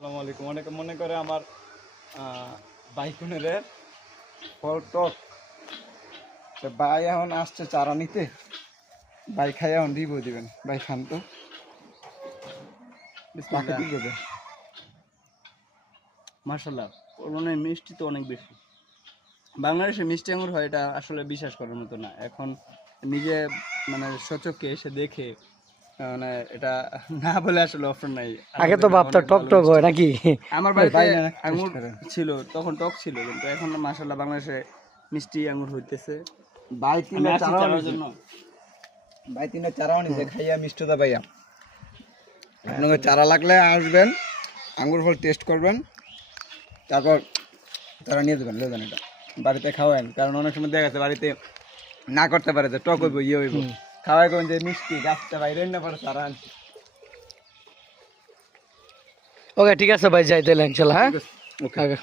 আসসালামু আলাইকুম। অনেকে মনে করে আমার বাইকুনের ফল টক। ভাই এখন আসছে চারা নিতে, ভাই খাই এখন রিভিউ দিবেন। ভাই খান তো, প্রাকৃতিক ভাবে। মাশাআল্লাহ, মানে মিষ্টি তো অনেক বেশি। বাংলাদেশে মিষ্টি আঙুর হয় এটা আসলে বিশ্বাস করার মতো না। এখন নিজে মানে সচক্ষে এসে দেখে মানে এটা না বলে আসলে অপশন নাই। আগে তো ভাবতো টক টক হয় নাকি? আমার বাড়িতে ভাই না, আঙুর taste করেন। ছিল, তখন টক ছিল, কিন্তু এখন মাশাআল্লাহ বাংলাদেশে মিষ্টি আঙুর হইতেছে। ভাই আমি তিনে আসছি চারাও চারার নিছে, জন্য। ভাই তিনে চারাও নিছে, খাইয়া মিষ্টতা পাইয়া। আপনাকে চারা লাগলে আসবেন, আঙ্গুর ফল টেস্ট করবেন, তারপর চারা নিয়ে দেবেন, লেবেন এটা বাড়িতে খাওয়ান। কারণ অনেক সময় দেখা গেছে বাড়িতে না করতে পারে যে টক হইব ইয়ে হইব, খাওয়াই করবেন যে মিষ্টি গাছটা বাইরে না পরে চারা আনছি। ওকে ঠিক আছে ভাই, যাই তাহলে ইনশাল্লাহ। হ্যাঁ ওকে। ওকে।